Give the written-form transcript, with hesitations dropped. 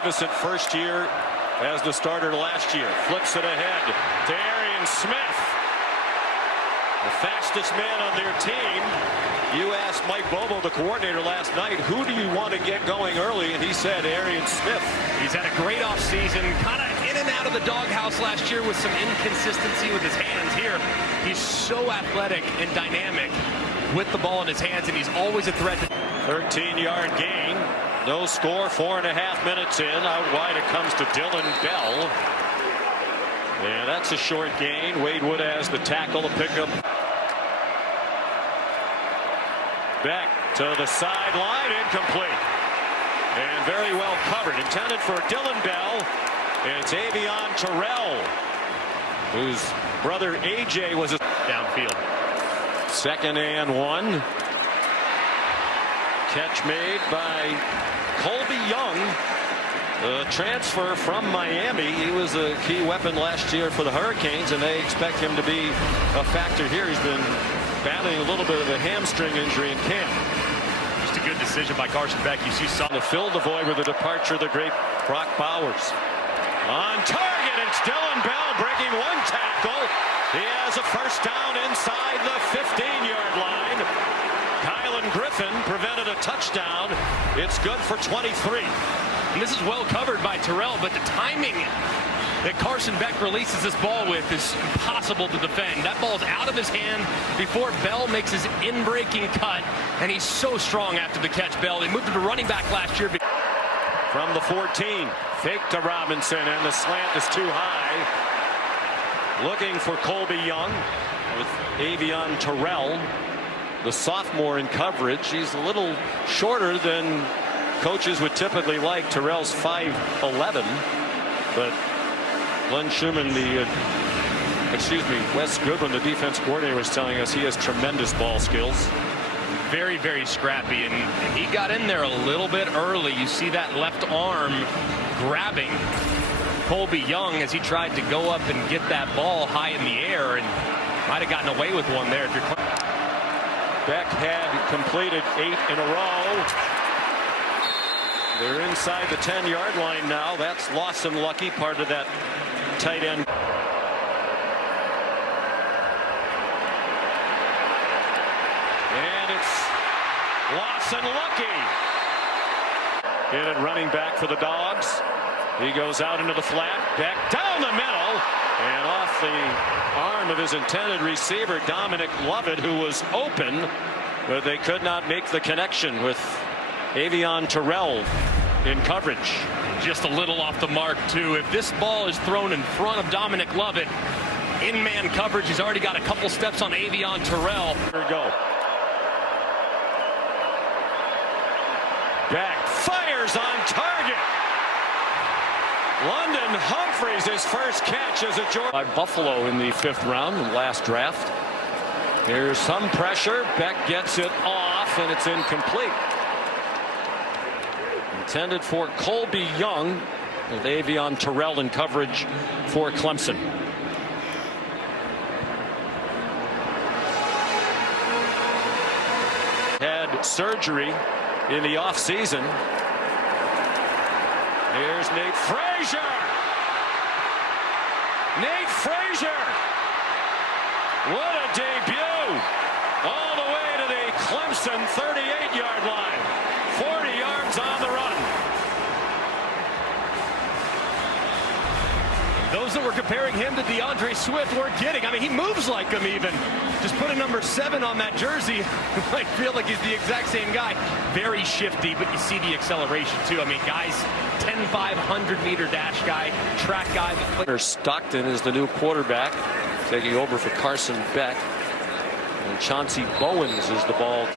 magnificent first year as the starter last year. Flips it ahead to Arian Smith, the fastest man on their team. You asked Mike Bobo, the coordinator, last night, who do you want to get going early? And he said Arian Smith. He's had a great offseason, kind of in and out of the doghouse last year with some inconsistency with his hands. Here, he's so athletic and dynamic with the ball in his hands, and he's always a threat. 13-yard gain. No score, 4.5 minutes in. Out wide it comes to Dylan Bell. And that's a short gain. Wade Wood has the tackle to pick up. Back to the sideline, incomplete. And very well covered. Intended for Dylan Bell. And it's Avieon Terrell, whose brother AJ was downfield. 2nd and 1. Catch made by Colby Young, the transfer from Miami. He was a key weapon last year for the Hurricanes, and they expect him to be a factor here. He's been battling a little bit of a hamstring injury in camp. Just a good decision by Carson Beck. You see to fill the void with the departure of the great Brock Bowers. On target, it's Dylan Bell breaking one tackle. He has a first down inside the 15-yard line. Kylan Griffin prevented a touchdown. It's good for 23. And this is well covered by Terrell, but the timing that Carson Beck releases this ball with is impossible to defend. That ball's out of his hand before Bell makes his in-breaking cut, and he's so strong after the catch. Bell, he moved to the running back last year. From the 14, fake to Robinson, and the slant is too high. Looking for Colby Young with Avieon Terrell, the sophomore in coverage. He's a little shorter than coaches would typically like. Terrell's 5'11", but Glenn Schumann, Wes Goodwin, the defense coordinator, was telling us he has tremendous ball skills. Very, very scrappy, and he got in there a little bit early. You see that left arm grabbing Colby Young as he tried to go up and get that ball high in the air, and might have gotten away with one there. If you're Beck had completed 8 in a row. They're inside the 10-yard line now. That's Lawson Lucky, part of that tight end. And it's Lawson Lucky. Hit it running back for the Dogs. He goes out into the flat. Beck down the middle. And off the arm of his intended receiver, Dominic Lovett, who was open, but they could not make the connection with Avieon Terrell in coverage. Just a little off the mark, too. If this ball is thrown in front of Dominic Lovett in man coverage, he's already got a couple steps on Avieon Terrell. Here we go. Beck fires on target. London Humphreys, his first catch as a Georgia. By Buffalo in the 5th round, the last draft. Here's some pressure. Beck gets it off, and it's incomplete. Intended for Colby Young, with Avieon Terrell in coverage for Clemson. Had surgery in the offseason. Here's Nate Frazier. Nate Frazier. What a debut. All the way to the Clemson 38-yard line. 40 yards on the run. Those that were comparing him to DeAndre Swift weren't kidding. I mean, he moves like him even. Just put a number 7 on that jersey. You might feel like he's the exact same guy. Very shifty, but you see the acceleration too. I mean, guys, 10-500-meter dash guy, track guy. Stockton is the new quarterback, taking over for Carson Beck. And Chauncey Bowens is the ball.